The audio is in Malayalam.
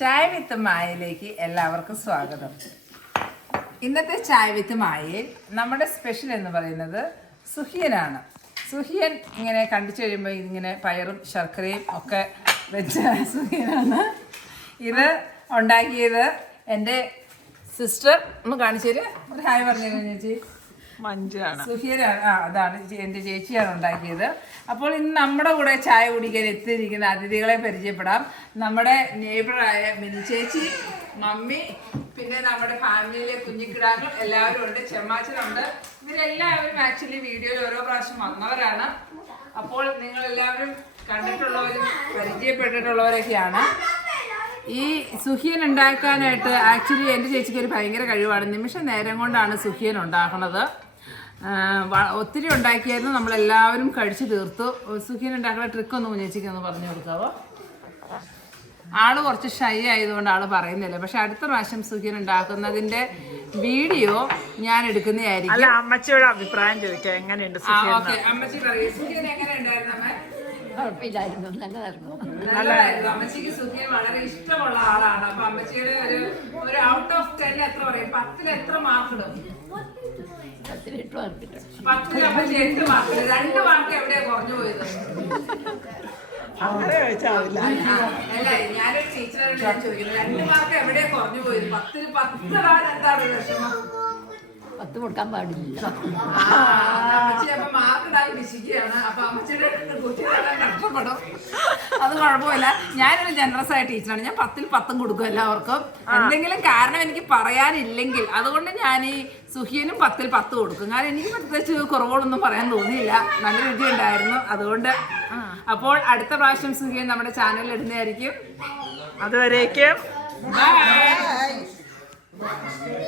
ചായ വിത്ത് മായയിലേക്ക് എല്ലാവർക്കും സ്വാഗതം. ഇന്നത്തെ ചായ വിത്ത് മായയിൽ നമ്മുടെ സ്പെഷ്യൽ എന്ന് പറയുന്നത് സുഹിയനാണ്. സുഹിയൻ ഇങ്ങനെ കണ്ടിച്ചു കഴിയുമ്പോൾ ഇതിങ്ങനെ പയറും ശർക്കരയും ഒക്കെ വെച്ച സുഹിയനാണ്. ഇത് ഉണ്ടാക്കിയത് എൻ്റെ സിസ്റ്റർ ഒന്ന് കാണിച്ചു തരും. ഒരു ഹായ് പറഞ്ഞു ചേച്ചി. മഞ്ചാണ് സുഹിയനാണ്. അതാണ് എൻ്റെ ചേച്ചിയാണ് ഉണ്ടാക്കിയത്. അപ്പോൾ ഇന്ന് നമ്മുടെ കൂടെ ചായ കുടിക്കാൻ എത്തിയിരിക്കുന്ന അതിഥികളെ പരിചയപ്പെടാം. നമ്മുടെ നെയ്ബറായ മിനി ചേച്ചി, മമ്മി, പിന്നെ നമ്മുടെ ഫാമിലിയിലെ കുഞ്ഞിക്കിടാങ്ങൾ എല്ലാവരും ഉണ്ട്. ചെമ്മാച്ചനുണ്ട്. ഇവരെല്ലാവരും ആക്ച്വലി വീഡിയോയിൽ ഓരോ പ്രാവശ്യം വന്നവരാണ്. അപ്പോൾ നിങ്ങളെല്ലാവരും കണ്ടിട്ടുള്ളവരും പരിചയപ്പെട്ടിട്ടുള്ളവരൊക്കെയാണ്. ഈ സുഹിയൻ ഉണ്ടാക്കാനായിട്ട് ആക്ച്വലി എൻ്റെ ചേച്ചിക്ക് ഒരു ഭയങ്കര കഴിവാണ്. നിമിഷ നേരം കൊണ്ടാണ് സുഹിയൻ ഉണ്ടാക്കുന്നത്. ഒത്തിരി ഉണ്ടാക്കിയായിരുന്നു, നമ്മളെല്ലാവരും കഴിച്ചു തീർത്തു. സുഹിയൻ ഉണ്ടാക്കുന്ന ട്രിക്കൊന്ന് കുഞ്ഞേച്ചിക്ക് ഒന്ന് പറഞ്ഞു കൊടുക്കാവോ? ആള് കുറച്ച് ഷൈ ആയതുകൊണ്ട് ആള് പറയുന്നില്ല. പക്ഷെ അടുത്ത പ്രാവശ്യം സുഹിയൻ ഉണ്ടാക്കുന്നതിന്റെ വീഡിയോ ഞാൻ എടുക്കുന്നതായിരിക്കും. അല്ല, അമ്മച്ചിയുടെ അഭിപ്രായം ചോദിക്കാം, എങ്ങനെയുണ്ട് അമ്മച്ചി പറയൂ. സുഹിയൻ എങ്ങനെ ഉണ്ടായിരുന്നു അമ്മ? കുഴപ്പമില്ലായിരുന്നു, നല്ലതായിരുന്നു. അമ്മച്ചിക്ക് സുഹിയൻ വളരെ ഇഷ്ടമുള്ള ആളാണ്. അപ്പൊ അമ്മച്ചിയുടെ ഒരു ഔട്ട് ഓഫ് 10 എത്ര പറയും? 10 എത്ര മാർക്ക് ഇടും? 10 മാർക്ക് ഇട്ടു. 10 അമ്മച്ചി 8 മാർക്ക്. 2 മാർക്ക് എവിടെയാ കുറഞ്ഞു പോയത്? അങ്ങനെ ചോദിച്ചാവില്ല. അല്ല, ഞാനൊരു ടീച്ചറോട് ഞാൻ ചോദിക്കുന്നത്, 2 മാർക്ക് എവിടെയാ കുറഞ്ഞു പോയത്? 10 ഇടാൻ എന്താണ് വിഷമം? 10 കൊടുക്കാൻ പാടില്ല. അമ്മച്ചി അപ്പൊ മാർക്ക് ഇടാൻ വിശിക്കുകയാണ്. അപ്പൊ അമ്മച്ചിയുടെ കുട്ടികളെല്ലാം കഷ്ടപ്പെടും. അത് കുഴപ്പമില്ല. ഞാനൊരു ജനറസ് ആയ ടീച്ചറാണ്. ഞാൻ 10ൽ 10 കൊടുക്കും എല്ലാവർക്കും. എന്തെങ്കിലും കാരണം എനിക്ക് പറയാനില്ലെങ്കിൽ അതുകൊണ്ട് ഞാൻ ഈ സുഹിയനും 10ൽ 10 കൊടുക്കും. കാരണം എനിക്ക് പ്രത്യേകിച്ച് കുറവുകളൊന്നും പറയാൻ തോന്നിയില്ല. നല്ല രുചി ഉണ്ടായിരുന്നു. അതുകൊണ്ട് അപ്പോൾ അടുത്ത പ്രാവശ്യം സുഹിയൻ നമ്മുടെ ചാനലിൽ ഇടുന്നതായിരിക്കും. അതുവരേക്കും ബൈ.